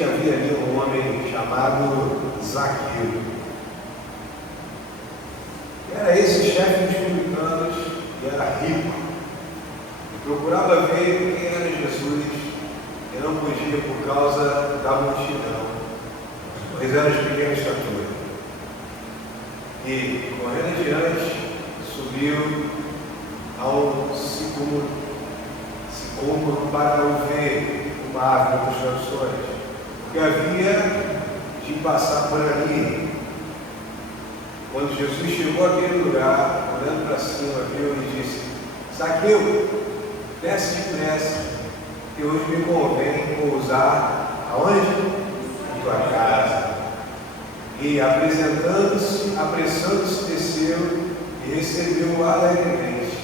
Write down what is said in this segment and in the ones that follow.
que havia ali um homem chamado Zaqueu. Era esse chefe dos publicanos e era rico. E procurava ver quem era Jesus e não podia por causa da multidão, pois era de pequena estatura. E, correndo adiante, subiu a um sicômoro para o ver uma árvore dos traduções, porque havia de passar por ali. Quando Jesus chegou àquele lugar, olhando para cima, viu e disse: Zaqueu, desce depressa, que hoje me convém pousar aonde? Em tua casa. E apressando-se, desceu e recebeu alegremente.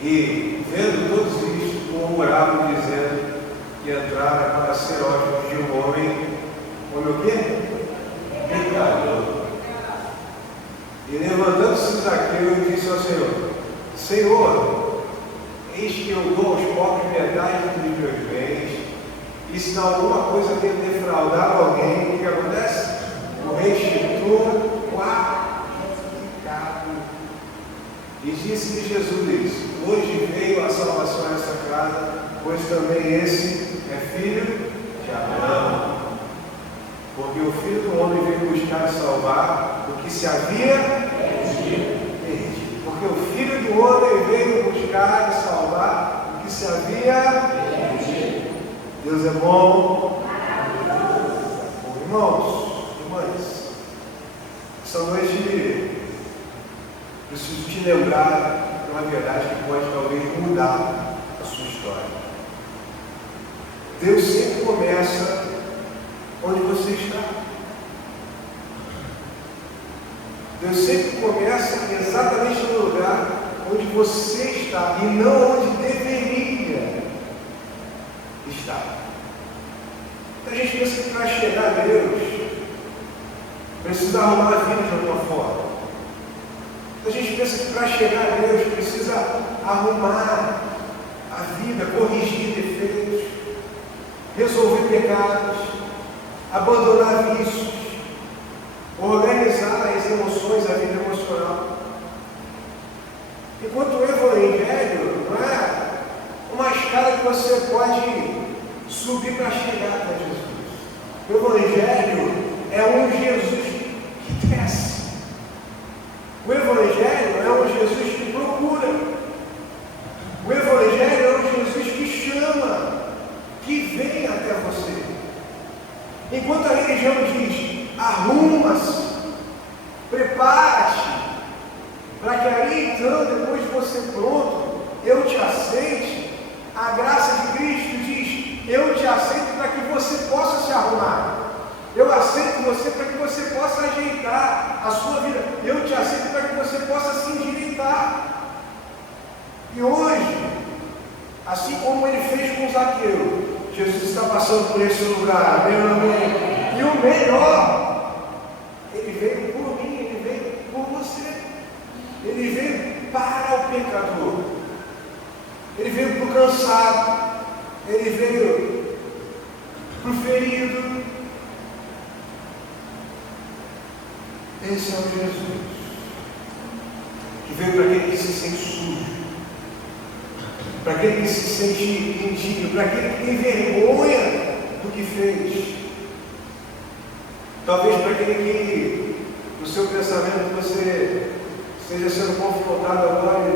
E, vendo todos isto, murmuravam, dizendo que entrara para ser hóspede de um homem o quê? Pecador. E levantando-se Zaqueu, disse ao Senhor: Senhor, eis que eu dou aos pobres metade dos meus bens, e se na alguma coisa tenho defraudado alguém, o que acontece? O restituo quadruplicado. E disse-lhe Jesus: hoje veio a salvação a esta casa, pois também esse é filho de Abraão. Porque o Filho do Homem veio buscar e salvar o que se havia perdido. Porque o Filho do Homem veio buscar e salvar o que se havia perdido. Deus é bom. Bom, irmãos, irmãs, essa noite preciso te lembrar de uma verdade que pode talvez mudar a sua história. Deus sempre começa onde você está. Deus sempre começa exatamente no lugar onde você está e não onde deveria estar. Então a gente pensa que para chegar a Deus precisa arrumar a vida de alguma forma. Então a gente pensa que para chegar a Deus precisa arrumar a vida, corrigir defeitos, resolver pecados, abandonar vícios, organizar as emoções, a vida emocional. Enquanto o Evangelho não é uma escada que você pode subir para chegar até Jesus. O Evangelho é um Jesus que desce. O Evangelho é um Jesus que procura. O Evangelho é um Jesus que chama, que vem até você. Enquanto a religião diz: arruma-se, prepara-te, para que aí então, depois de você pronto, eu te aceite, a graça de Cristo diz: eu te aceito para que você possa se arrumar. Eu aceito você para que você possa ajeitar a sua vida. Eu te aceito para que você possa se endireitar. E hoje, assim como ele fez com Zaqueu, Jesus está passando por esse lugar, meu amém. E o melhor, ele veio por mim, ele veio por você. Ele veio para o pecador. Ele veio para o cansado. Ele veio para o ferido. Esse é o Jesus que veio para aquele que se sente sujo, para aquele que se sente indigno, para aquele que tem vergonha do que fez. Talvez para aquele que, no seu pensamento, você esteja sendo confrontado agora,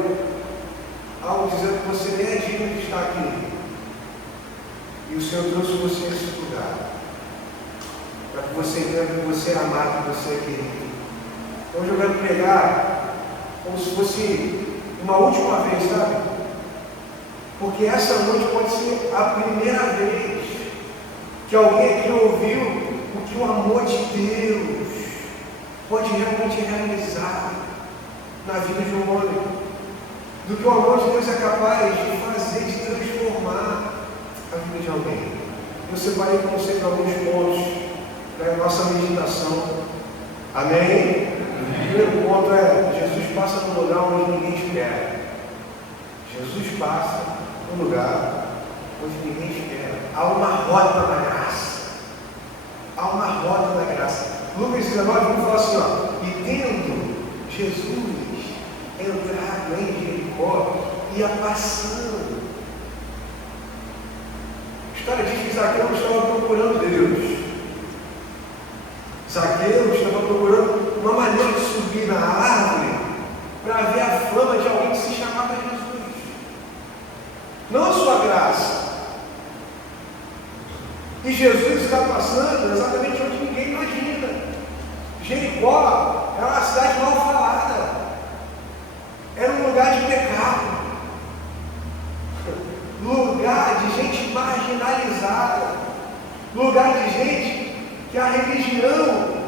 algo dizendo que você nem é digno de estar aqui. E o Senhor trouxe você a esse lugar, para que você entenda que você é amado, que você é querido. Hoje eu quero pregar como se fosse uma última vez, sabe? Porque essa noite pode ser a primeira vez que alguém aqui ouviu o que o amor de Deus pode realmente realizar na vida de um homem, do que o amor de Deus é capaz de fazer, de transformar a vida de alguém. Eu separei com você alguns pontos para a nossa meditação. Amém? O primeiro ponto é: Jesus passa no lugar onde ninguém espera. Jesus passa no lugar onde ninguém espera. Há uma rota na graça. Lucas 19, vamos falar assim, ó. E tendo Jesus entrado em Jericó, ia passando. A história diz que Zaqueu estava procurando Deus. Zaqueu estava procurando uma maneira de subir na árvore para ver a fama de alguém que se chamava Jesus. Não a sua graça. E Jesus está passando exatamente onde ninguém imagina. Jericó era uma cidade mal falada. Era um lugar de pecado. Lugar de gente marginalizada. Lugar de gente que a religião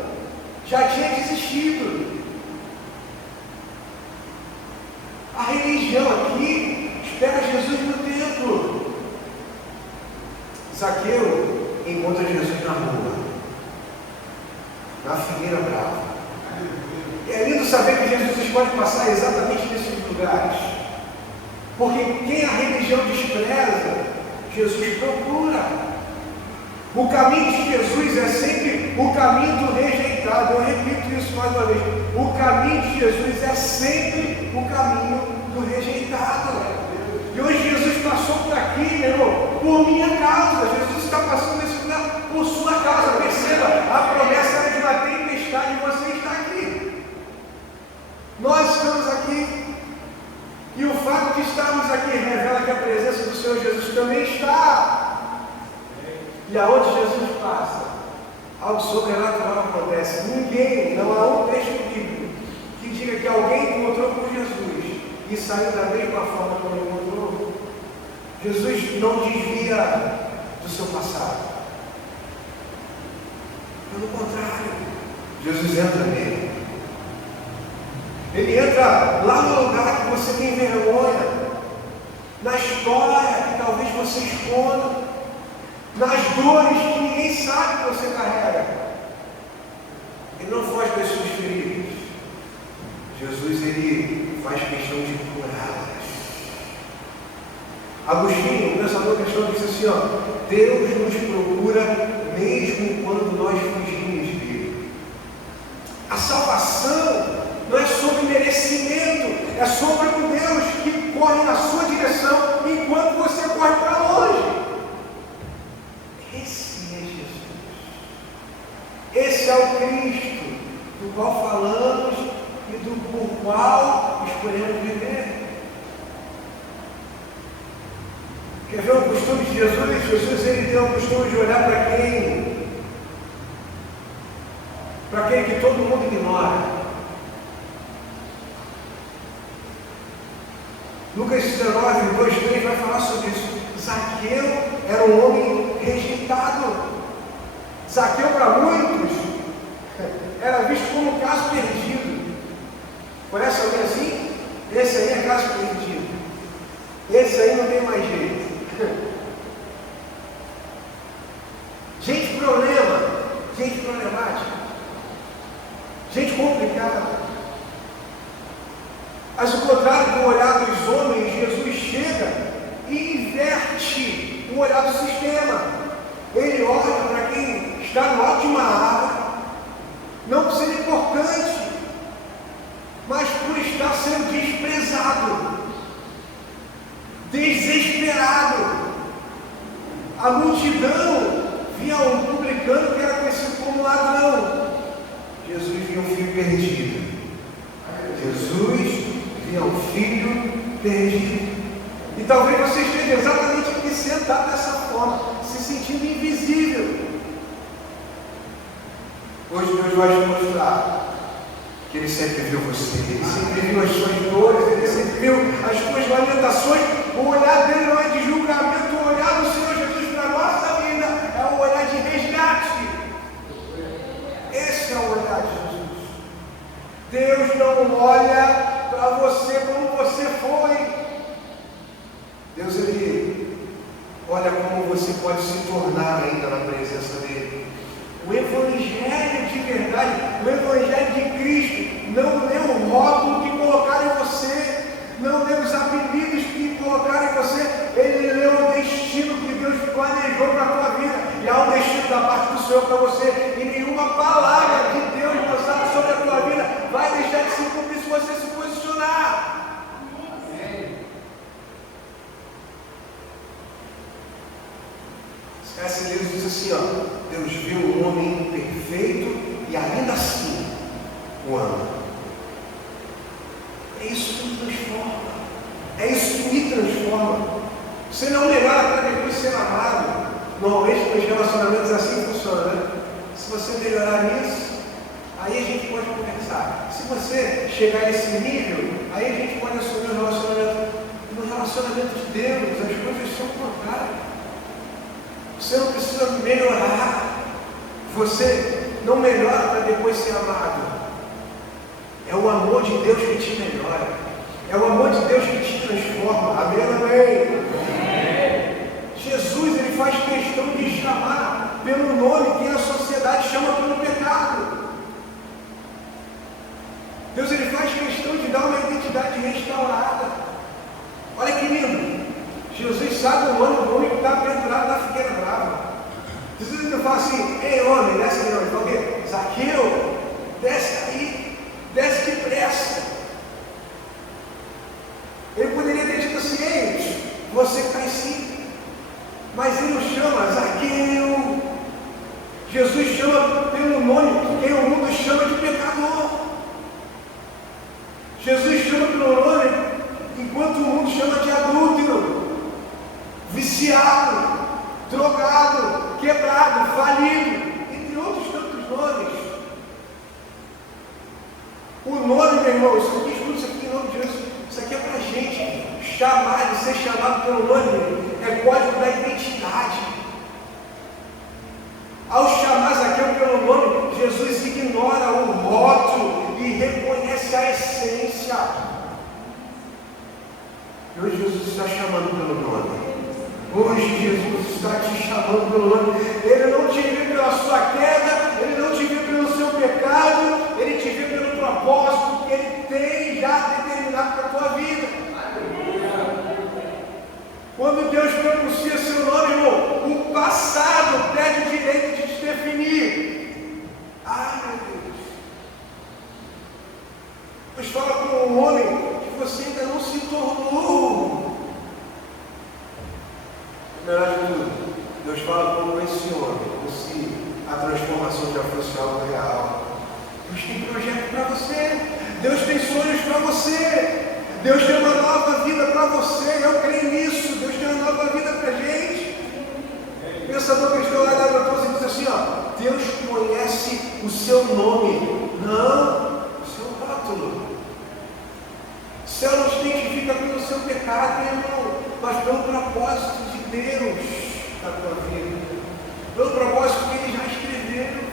já tinha desistido. A religião aqui espera Jesus no templo. Zaqueu encontra Jesus na rua, na Figueira Brava. É lindo saber que Jesus escolhe passar exatamente nesses lugares, porque quem a religião despreza, Jesus procura. O caminho de Jesus é sempre o caminho do rejeitado. Eu repito isso mais uma vez. O caminho de Jesus é sempre o caminho do rejeitado. E hoje Jesus passou por aqui, meu irmão, por minha causa. Jesus está passando nesse lugar por sua causa. Perceba, a promessa era de uma tempestade e você está aqui. Nós estamos aqui. E o fato de estarmos aqui revela que a presença do Senhor Jesus também está. E aonde Jesus passa, algo sobrenatural acontece. Ninguém, não há um texto bíblico que diga que alguém encontrou com Jesus e saiu da mesma forma como ele encontrou. Jesus não desvia do seu passado. Pelo contrário, Jesus entra nele. Ele entra lá no lugar que você tem vergonha, na história que talvez você esconda, nas dores que ninguém sabe que você carrega. Ele não foge das suas feridas. Jesus, ele faz questão de curá-las. Agostinho, o pensador cristão, disse assim, ó: Deus nos procura mesmo quando nós fugimos dele. A salvação não é sobre merecimento, é sobre um Deus que corre na sua direção enquanto você corre para longe. Esse é Jesus. Esse é o Cristo do qual falamos e do por qual escolhemos viver. Quer ver o costume de Jesus? Jesus, ele tem o costume de olhar para quem? Para aquele que todo mundo ignora. Lucas 19, 2, 3 vai falar sobre isso. Zaqueu era um homem rejeitado. Zaqueu, para muitos, era visto como um caso perdido. Conhece alguém assim? Esse aí é caso perdido. Esse aí não tem mais jeito. Gente problema, gente problemática, gente complicada. Mas o contrário do olhar dos homens, Jesus chega e inverte o olhar do sistema. Ele olha para quem está no alto de uma árvore, não por ser importante, mas por estar sendo desprezado, desesperado. A multidão via um publicano que era conhecido como ladrão. Jesus via um filho perdido. Jesus via um filho perdido. E talvez você esteja exatamente aqui sentado dessa forma, se sentindo invisível. Hoje Deus vai te mostrar que Ele sempre viu você, Ele sempre viu as suas dores, Ele sempre viu as suas lamentações. O olhar dele não é de julgamento, o olhar do Senhor Jesus para a nossa vida é um olhar de resgate. Esse é o olhar de Jesus. Deus não olha para você como você foi. Deus, Ele olha como você pode se tornar ainda na presença dEle. O Evangelho de verdade, o Evangelho de Cristo, não lê o rótulo que colocaram em você, não lê os apelidos que colocaram em você, ele lê o destino que Deus planejou para a tua vida. E há um destino da parte do Senhor para você, e nenhuma palavra de Deus lançada sobre a tua vida vai deixar de se cumprir se você se posicionar. Esse Deus diz assim, ó, Deus viu um homem imperfeito e ainda assim o ama. É isso que me transforma. É isso que me transforma. Você não melhora para depois ser amado. Normalmente nos relacionamentos assim funciona, né? Se você melhorar nisso, aí a gente pode conversar. Se você chegar a esse nível, aí a gente pode assumir o relacionamento. No relacionamento de Deus, as coisas são o contrário. Você não precisa melhorar. Você não melhora para depois ser amado. É o amor de Deus que te melhora. É o amor de Deus que te transforma. Amém, amém? Jesus, ele faz questão de chamar pelo nome que a sociedade chama pelo pecado. Deus, ele faz questão de dar uma identidade restaurada. Olha que lindo. Jesus sabe o homem que está pendurado na figueira brava. Jesus não fala assim, ei homem, desce aí, ele fala o quê? Zaqueu, desce aí, desce depressa. Ele poderia ter dito assim, ei, você cai sim. Mas ele o chama Zaqueu. Jesus chama pelo nome que o mundo chama de pecador. Jesus chama pelo nome enquanto o mundo chama de adúltero, viciado, drogado, quebrado, falido, entre outros tantos nomes. O nome, meu irmão, isso aqui, escuta isso aqui em nome de Jesus, isso aqui é para a gente. Chamar e ser chamado pelo nome é código da identidade. Ao chamar Zaqueu pelo nome, Jesus ignora o rótulo e reconhece a essência. E hoje Jesus está chamando pelo nome. Hoje Jesus está te chamando pelo nome. Ele não te vê pela sua queda, ele não te vê pelo seu pecado, ele te vê pelo propósito que ele tem já determinado para a tua vida. Quando Deus pronuncia seu nome, irmão, o passado pede o direito de te definir. Ai, meu Deus. Deus fala com um homem que você ainda não se tornou. Na verdade, Deus fala com esse homem, como se a transformação já fosse algo real. Deus tem projeto para você. Deus tem sonhos para você. Deus tem uma nova vida para você. Eu creio nisso. Deus tem uma nova vida para a gente. O pensador cristão lá da Doutora diz assim, ó, Deus conhece o seu nome, não o seu rótulo. O céu não te identifica pelo seu pecado, irmão, mas pelo propósito de Deus na tua vida, pelo propósito que Ele já escreveu.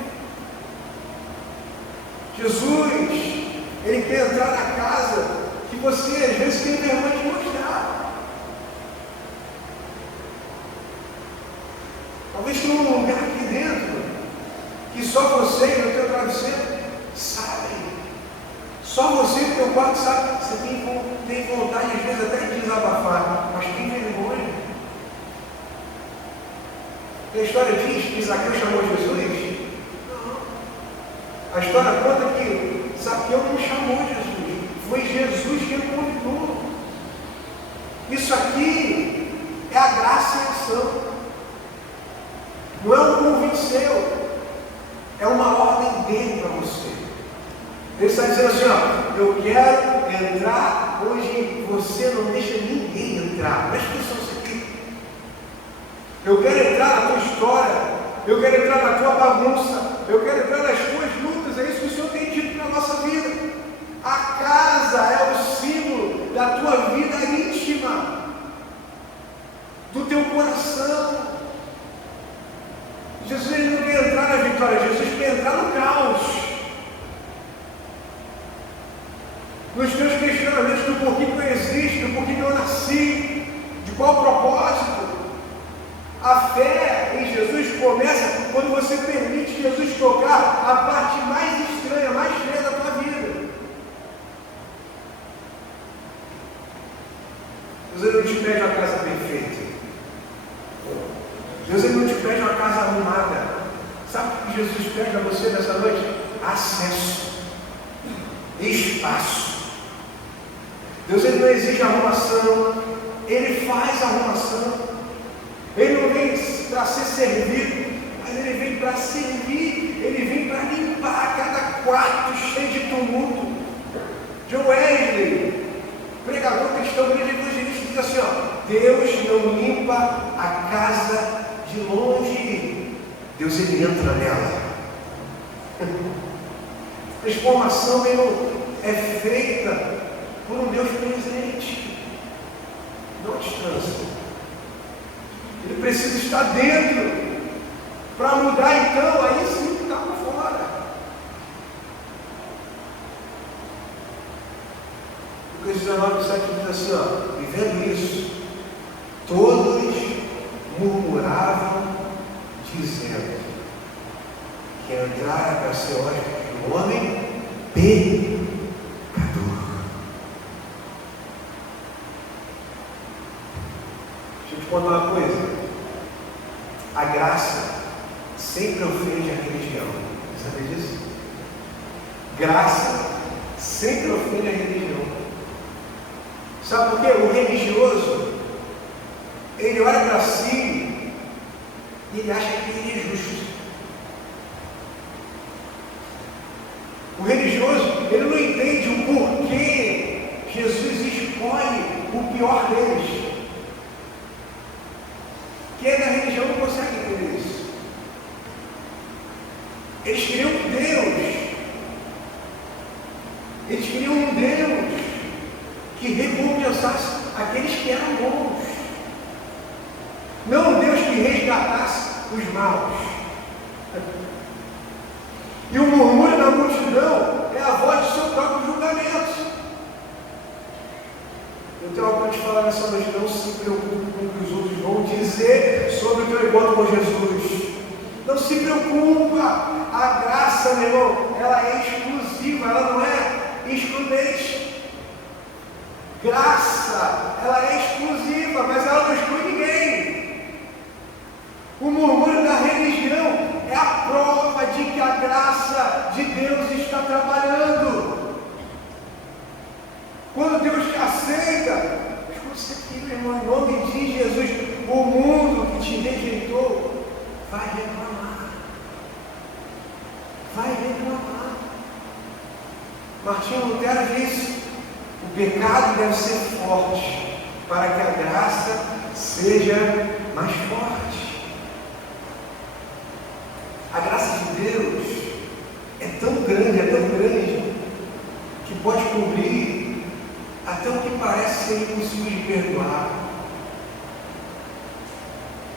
Jesus, Ele quer entrar na casa que você às vezes tem vergonha de mostrar. Talvez tenha um lugar aqui dentro que só você e o teu travesseiro sabem. Só você e o teu quarto sabe. Você tem vontade às vezes até de desabafar, mas tem vergonha. A história diz que Zaqueu chamou Jesus? Não. A história conta que Zaqueu não chamou Jesus. Foi Jesus que ele convidou. Isso aqui é a graça em ação. Não é um convite seu. É uma ordem dele para você. Ele está dizendo assim, ó, eu quero entrar, hoje você não deixa ninguém entrar. Presta atenção nisso aqui. Eu quero entrar na tua história. Eu quero entrar na tua bagunça. Eu quero entrar nas tuas lutas. É isso que o Senhor tem dito para a nossa vida. A casa é o símbolo da tua vida íntima, do teu coração. Jesus ele não quer entrar na vitória, Jesus quer entrar no caos. Nos teus questionamentos do porquê que eu existo, do porquê que eu nasci, de qual propósito. A fé em Jesus começa quando você permite Jesus tocar a parte mais estranha, mais feia da tua vida. Deus ele não te pede uma casa perfeita. Deus ele não te pede uma casa arrumada. Sabe que Jesus pede a você nessa noite? Acesso, espaço. Deus ele não exige arrumação, Ele faz a arrumação. Ele não vem para ser servido, mas Ele vem para servir, Ele vem para limpar cada quarto cheio de tumulto. John Wesley, pregador cristão, grande evangelista, diz assim, Deus não limpa a casa de longe, Deus ele entra nela. Transformação é feita por um Deus presente, não à distância. Ele precisa estar dentro para mudar, então aí sim está por fora. Lucas 19:7 diz assim, e vendo isso, todos murmuravam, dizendo que entrara para ser hóspede de um homem pecador. Deixa eu te contar uma coisa. A graça sempre ofende a religião. Você sabe disso? Graça sempre ofende a religião. Sabe por quê? O religioso, ele olha para si e ele acha que ele é justo. O religioso, ele não entende o porquê Jesus escolhe o pior deles. Quem é da religião não consegue entender isso. Eles queriam um Deus que recompensasse aqueles que eram bons, não um Deus que resgatasse os maus. E o murmúrio da multidão é a voz do seu próprio julgamento. Eu tenho algo para te falar nessa noite. Não se preocupe com o que os outros vão dizer sobre o teu encontro com Jesus. Não se preocupa. A graça, meu irmão, ela é exclusiva, ela não é excludente. Graça, ela é exclusiva, mas ela não exclui ninguém. O murmúrio da religião é a prova de que a graça de Deus está trabalhando. Quando Deus te aceita, escuta isso aqui, meu irmão, em nome de Jesus, o mundo que te rejeitou vai reclamar. Vai reclamar. Martinho Lutero disse: o pecado deve ser forte para que a graça seja mais forte. A graça de Deus é tão grande, que pode cobrir até o que parece ser impossível de perdoar.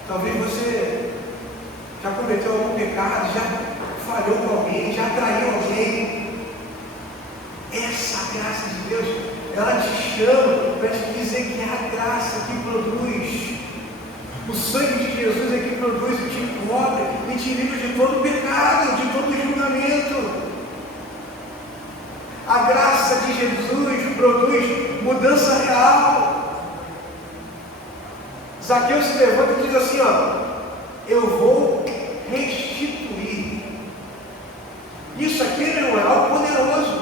Talvez você já cometeu algum pecado, já falhou com alguém, já traiu alguém. Essa graça de Deus, ela te chama para te dizer que é a graça que produz. O sangue de Jesus é que produz e te cobre e te livra de todo pecado, de todo julgamento. A graça de Jesus produz mudança real. Zaqueu se levanta e diz assim, eu vou restituir. Isso aqui não é algo poderoso.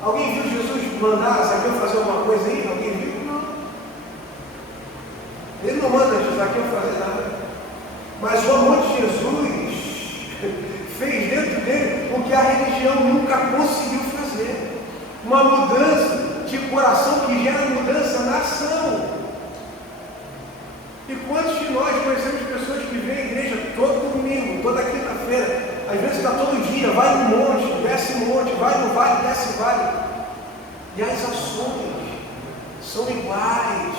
Alguém viu Jesus mandar Zaqueu fazer alguma coisa aí? Alguém viu? Não. Ele não manda Zaqueu fazer nada. Mas o amor de Jesus fez dentro dele o que a religião nunca conseguiu fazer. Uma mudança de coração que gera mudança na ação. E quantos de nós conhecemos pessoas que vêm à igreja todo domingo, toda quinta-feira, às vezes está todo dia, vai no monte, desce no monte, vai no vale, desce no vale. E as ações são iguais,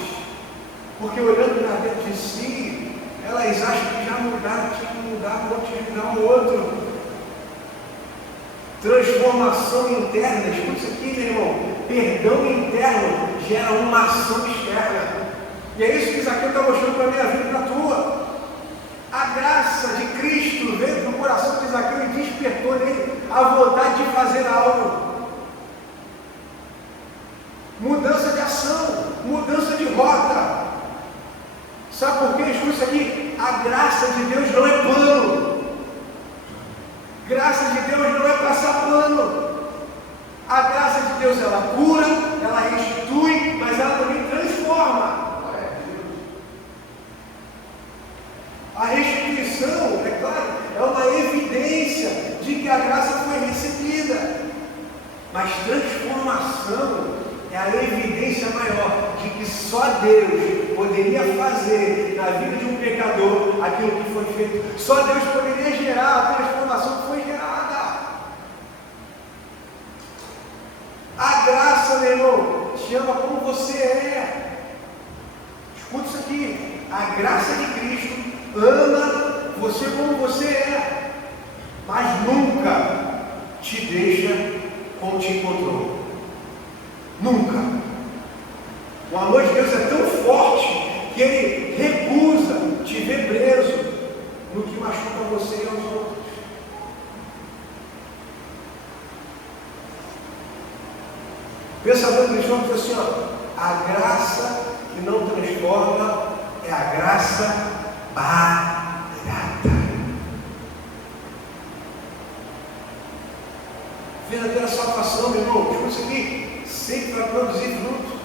porque olhando para dentro de si, elas acham que já mudaram, tinha que mudar, o outro tinha que mudar o outro. Transformação interna, escuta isso aqui, meu irmão. Perdão interno gera uma ação externa. E é isso que Zaqueu está mostrando para a minha vida e para a tua. A graça de Cristo veio para o coração de Zaqueu e despertou nele a vontade de fazer algo. Mudança de ação, mudança de rota. Sabe por quê? Escuta isso aqui. A graça de Deus não é plano. Graça de Deus não é passar pano. A graça de Deus, ela cura, ela restitui, mas ela também transforma. A restituição, é claro, é uma evidência de que a graça foi recebida. Mas transformação é a evidência maior de que só Deus poderia fazer na vida de um pecador aquilo que foi feito. Só Deus poderia gerar a transformação que foi gerada. A graça, meu irmão, te ama como você é. Escuta isso aqui. A graça de Cristo ama você como você é, mas nunca te deixa como te encontrou. Nunca. O amor de Deus é tão forte que Ele recusa te ver preso no que machuca você e aos outros. Pensamento cristão diz assim, ó, a graça que não transforma é a graça barata. Verdadeira salvação, meu irmão, escuta isso aqui, sempre vai produzir fruto.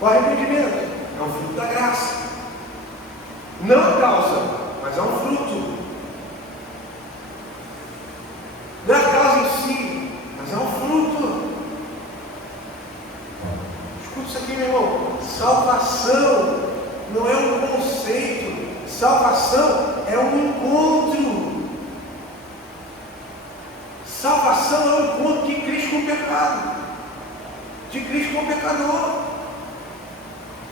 O arrependimento é um fruto da graça. Não a causa, mas é um fruto. Não é a causa em si, mas é um fruto. Escuta isso aqui, meu irmão. Salvação não é um conceito. Salvação é um encontro. Salvação é um encontro de Cristo com o pecado. De Cristo com o pecador.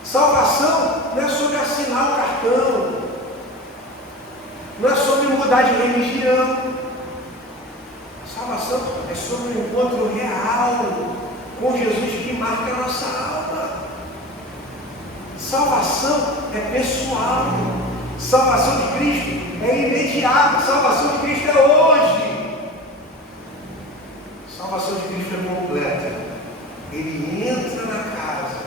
Salvação não é sobre assinar o cartão. Não é sobre mudar de religião. Salvação é sobre um encontro real com Jesus que marca a nossa alma. Salvação é pessoal. Salvação de Cristo é imediata. Salvação de Cristo é hoje. Salvação de Cristo é completa. Ele entra na casa.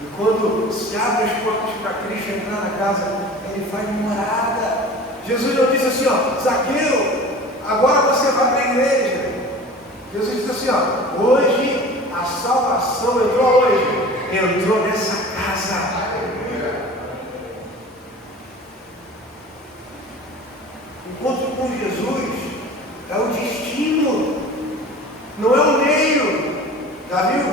E quando se abre as portas para Cristo entrar na casa, ele faz morada. Jesus não disse assim, ó, Zaqueu, agora você vai para a igreja. Jesus disse assim, ó, hoje a salvação entrou hoje. Entrou nessa casa. Encontro com Jesus é o destino, não é o meio. Já viu?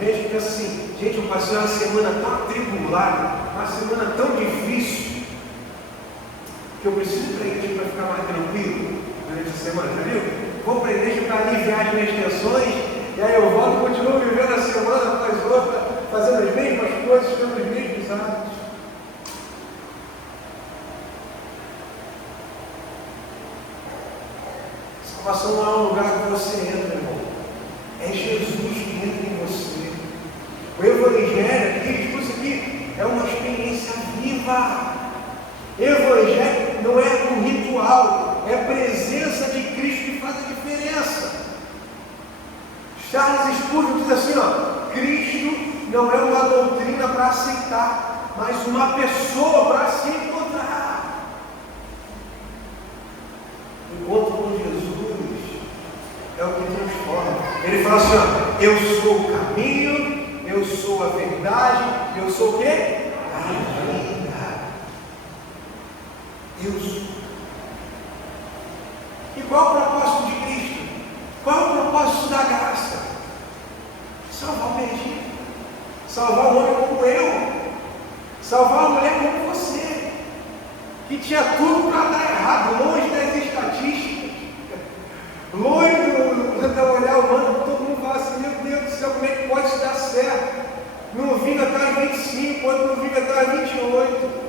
Gente que pensa assim, gente, eu passei uma semana tão atribulada, uma semana tão difícil, que eu preciso ir para a igreja para ficar mais tranquilo durante a semana, já viu? Vou para a igreja para aliviar as minhas tensões, e aí eu volto e continuo vivendo a semana após outra, fazendo as mesmas coisas, tendo os mesmos hábitos. Salvação não é um lugar que você entra, irmão. É Jesus que entra em você. O Evangelho aqui, isso aqui é uma experiência viva. Evangelho não é um ritual, é a presença de Cristo que faz a diferença. Charles Spurgeon diz assim, ó, Cristo não é uma doutrina para aceitar, mas uma pessoa para se encontrar. O encontro com Jesus é o que transforma. Ele fala assim, ó, eu sou o caminho, eu sou a verdade, eu sou o quê? A vida. Eu sou. E qual é o propósito de Cristo? Qual é o propósito da graça? Salvar o perdido. Salvar o homem como eu. Salvar a mulher como você. Que tinha tudo para dar errado, longe das estatísticas. Longe do olhar humano, todo mundo fala assim, meu Deus do céu, como é que pode isso dar certo? Não vinga até as 25, outro não vinga até as 28.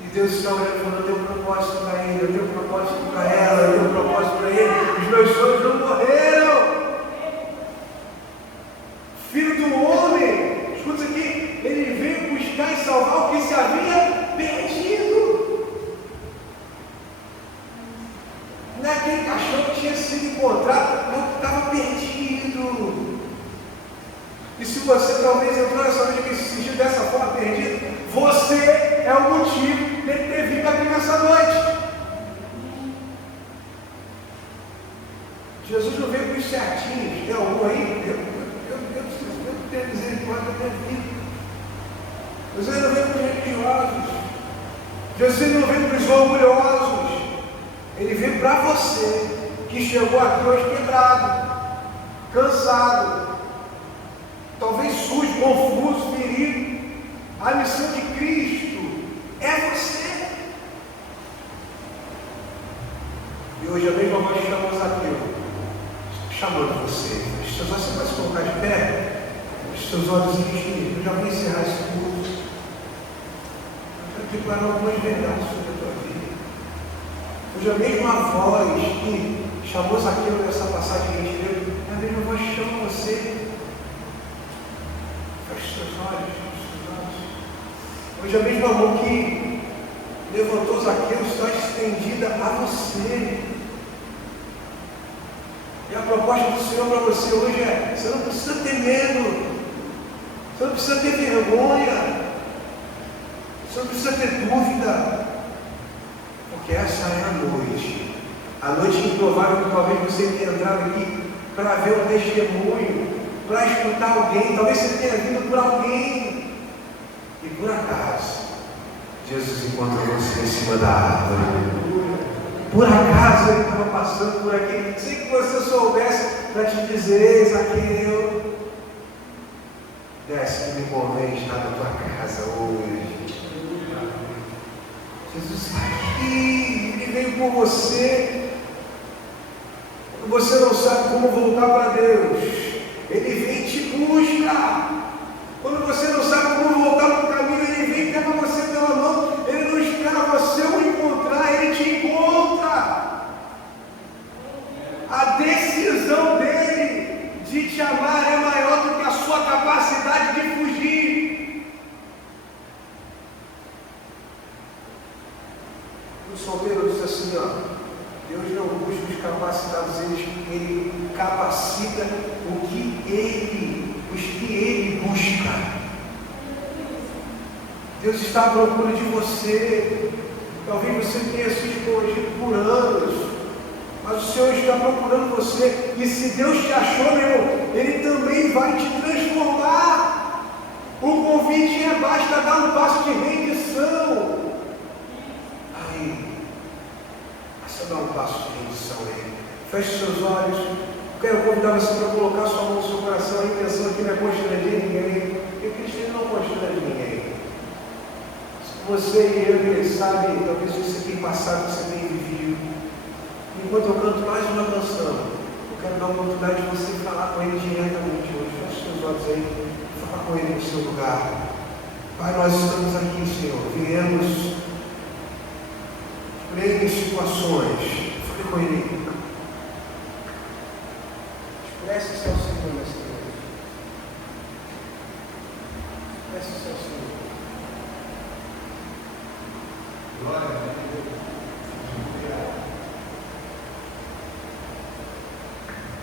E Deus está olhando e falando, eu tenho um propósito para ele, eu tenho um propósito para ela, eu tenho um propósito para ele. Os meus sonhos não morreram. Filho do homem, escuta isso aqui, ele veio buscar e salvar o que se havia perdido. Naquele caixão que tinha sido encontrado, é o que estava perdido. E se você talvez entrou nessa vida que se sentiu dessa forma perdido, você é o motivo dele ter vindo aqui nessa noite. Jesus não veio com os certinhos. Tem algum aí? Eu tenho misericórdia da minha vida. Jesus não veio para os religiosos. Jesus não veio para os orgulhosos. Ele veio para você, que chegou aqui hoje quebrado, cansado, talvez sujo, confuso, ferido. A missão de Cristo é você. E hoje a mesma voz chama Zaqueu, chamando você. Você vai se colocar de pé, os seus olhos enchidos. Eu já vou encerrar esse curso. Eu quero declarar algumas verdades sobre a tua vida. Hoje a mesma voz que chamou Zaqueu nessa passagem que a gente leu, é a mesma voz que chama você. Feche os seus olhos. Hoje a mesma mão que levantou Zaqueu está estendida a você. E a proposta do Senhor para você hoje é: você não precisa ter medo, você não precisa ter vergonha, você não precisa ter dúvida, porque essa é a noite improvável que talvez você tenha entrado aqui para ver um testemunho, para escutar alguém. Talvez você tenha vindo por alguém e por acaso Jesus encontrou você em cima da árvore. Por acaso ele estava passando por aqui, sem que você soubesse, para te dizer: Zaqueu, desce que me convém estar na tua casa hoje. Jesus está aqui, ele veio por você. Quando você não sabe como voltar para Deus, ele vem e te busca. Quando você não sabe como voltar para o caminho, ele vem e pega você pela mão. Ele não espera você o encontrar, ele te encontra. A decisão dele de te amar é maior do que a sua capacidade de fugir. O solteiro diz assim, ó: Deus não busca os capacitados, ele capacita os que ele busca. Deus está à procura de você. Talvez você tenha se escondido por anos, mas o Senhor está procurando você. E se Deus te achou, meu irmão, Ele também vai te transformar. O convite é: basta dar um passo de rendição. Aí, basta dar um passo de rendição aí. Feche seus olhos. Quero convidar você para colocar sua mão no seu coração aí, pensando que não é constranger ninguém. Porque Cristo não constrange ninguém. Você e eu, sabe, talvez você tenha passado, você tenha vivido. Enquanto eu canto mais uma canção, eu quero dar a oportunidade de você falar com Ele diretamente hoje. Feche seus olhos aí, fala com Ele no seu lugar. Pai, nós estamos aqui, Senhor, viemos em situações. Fale com Ele. Expresse-se ao Senhor nessa noite. Expresse-se ao Senhor. Glória a Deus.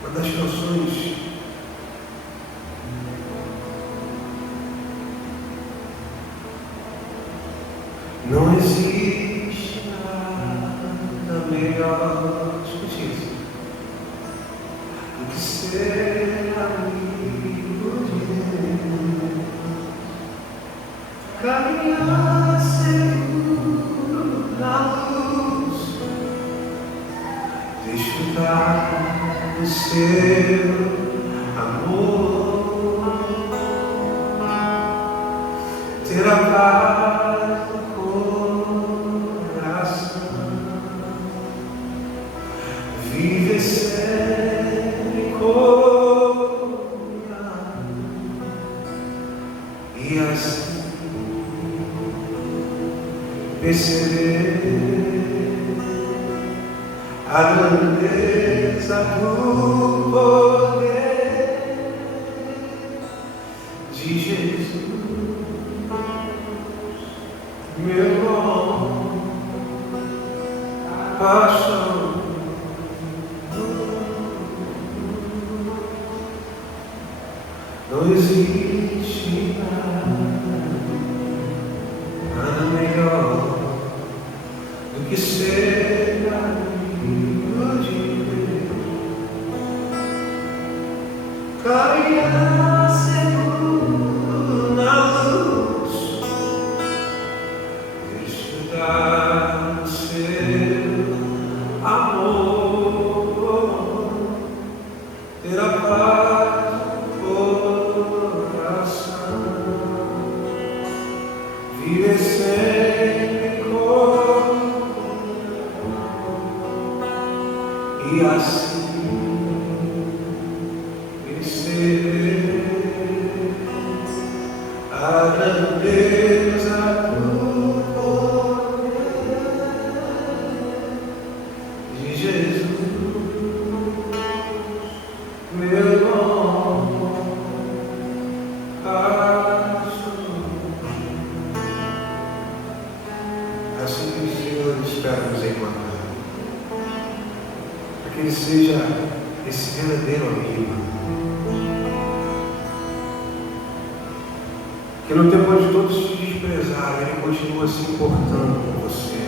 Uma das canções não existe nada melhor do que ser amigo de Deus, caminhar seguro na luz, desfrutar do seu amor, ter a paz do coração, viver sempre comunhão, e assim perceber a grandeza do poder de Jesus, meu bom pastor. Não existe nada melhor do que ser amigo de Deus, seguro na luz, estudar no seu amor, ter a paz do coração, viver sempre com e assim perceber a grandeza do poder de Jesus, meu bom pastor. Assim que o Senhor espera nos encontrar, para que Ele seja esse verdadeiro amigo, que no tempo onde todos te desprezaram, Ele continua se importando com você.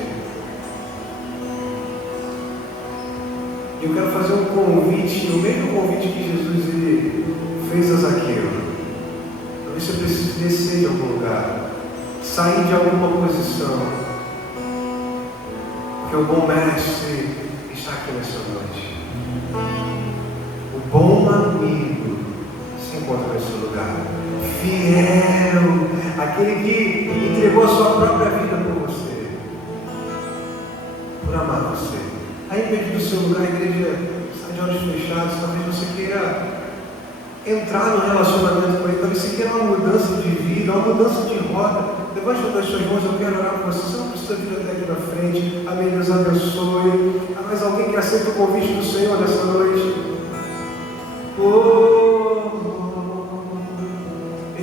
Eu quero fazer um convite, o mesmo convite que Jesus ele fez a Zaqueu. Talvez você precise descer de algum lugar, sair de alguma posição, porque o bom mestre está aqui nessa noite. O bom amigo se encontra nesse lugar. Fiel, aquele que entregou a sua própria vida por você, por amar você. Aí, em vez do seu lugar, a igreja está de olhos fechados. Talvez você queira entrar no relacionamento com Ele, talvez você queira uma mudança de vida, uma mudança de rota. Levante uma das suas mãos, eu quero orar por você. Você não precisa vir até aqui na frente. Amém, Deus abençoe. Há mais alguém que aceita o convite do Senhor nessa noite?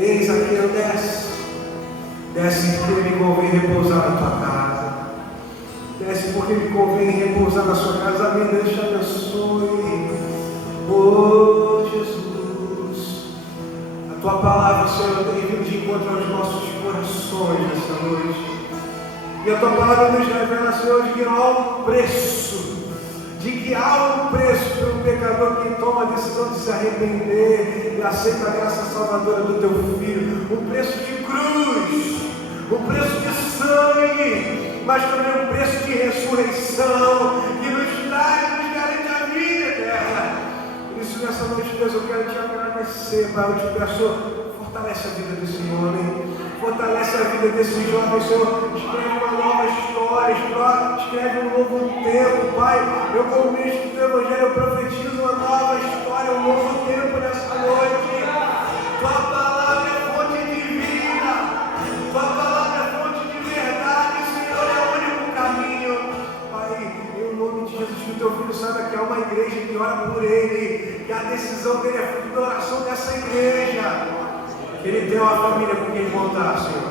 Eis aqui, eu desce porque me convém repousar na tua casa, desce porque me convém repousar na sua casa. Amém, Deus te abençoe. Oh Jesus, a tua palavra, Senhor, tem vindo de encontro aos nossos corações nessa noite, e a tua palavra nos revela, Senhor, de que não há um preço, pelo pecador que toma a decisão de se arrepender e aceita a graça salvadora do teu Filho. Um preço de cruz, um preço de sangue, mas também um preço de ressurreição que nos traz e nos garante a vida eterna. Por isso, nessa noite, Deus, eu quero te agradecer, Pai. Eu te peço, fortalece a vida desse homem, fortalece a vida desse jovem, Senhor. Escreve uma nova história, escreve um novo tempo, Pai. Eu, como ministro do Evangelho, eu profetizo uma nova história, um novo tempo nessa noite. Tua palavra é fonte de vida, tua palavra é fonte de verdade, Senhor, é o único caminho. Pai, em nome de Jesus, que o teu filho saiba que há uma igreja que ora por ele, que a decisão dele é fruto da oração dessa igreja. Que ele tenha uma família com quem contar, Senhor.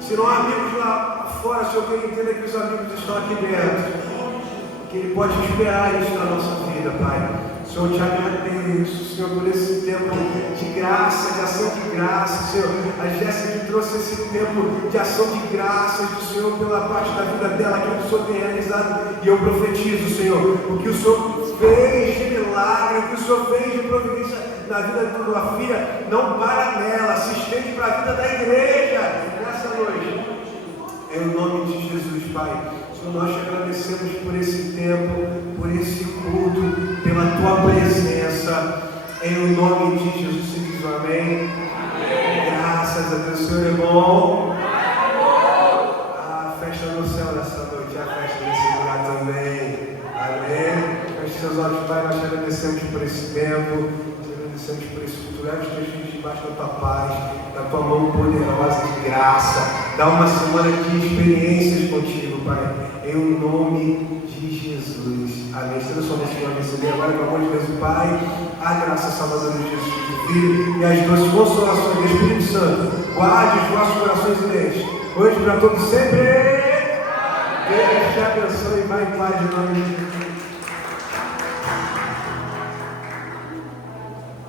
Se não há amigos lá fora, Senhor, que ele entenda que os amigos estão aqui dentro. Que ele pode esperar isso na nossa vida, Pai. Senhor, eu te agradeço, Senhor, por esse tempo de graça, de ação de graça, Senhor. A Jéssica que trouxe esse tempo de ação de graças do Senhor pela parte da vida dela, aquilo que o Senhor tem realizado. E eu profetizo, Senhor, o que o Senhor fez de milagre, o que o Senhor fez de providência na vida da tua filha, não para nela, se estende para a vida da igreja nessa noite. Em nome de Jesus, Pai. Senhor, nós te agradecemos por esse tempo, por esse culto, pela tua presença. Em nome de Jesus, se diz amém. Amém. Graças a Deus, Senhor é bom. A festa no céu nessa noite, a festa nesse lugar também. Amém. Feche seus olhos, Pai, nós te agradecemos por esse tempo. Agradecemos por esse culto. Leva os teus filhos debaixo da tua paz, da tua mão poderosa de graça. Dá uma semana de experiências contigo, Pai. Em nome de Jesus. Amém. Estenda sua mão para receber agora, pelo amor de Deus, o Pai, a graça salvadora de Jesus, o Filho, e as duas consolações do Espírito Santo. Guarde os nossos corações e mentes. Hoje para todos sempre. Deus te abençoe e vai em paz em nome de Jesus.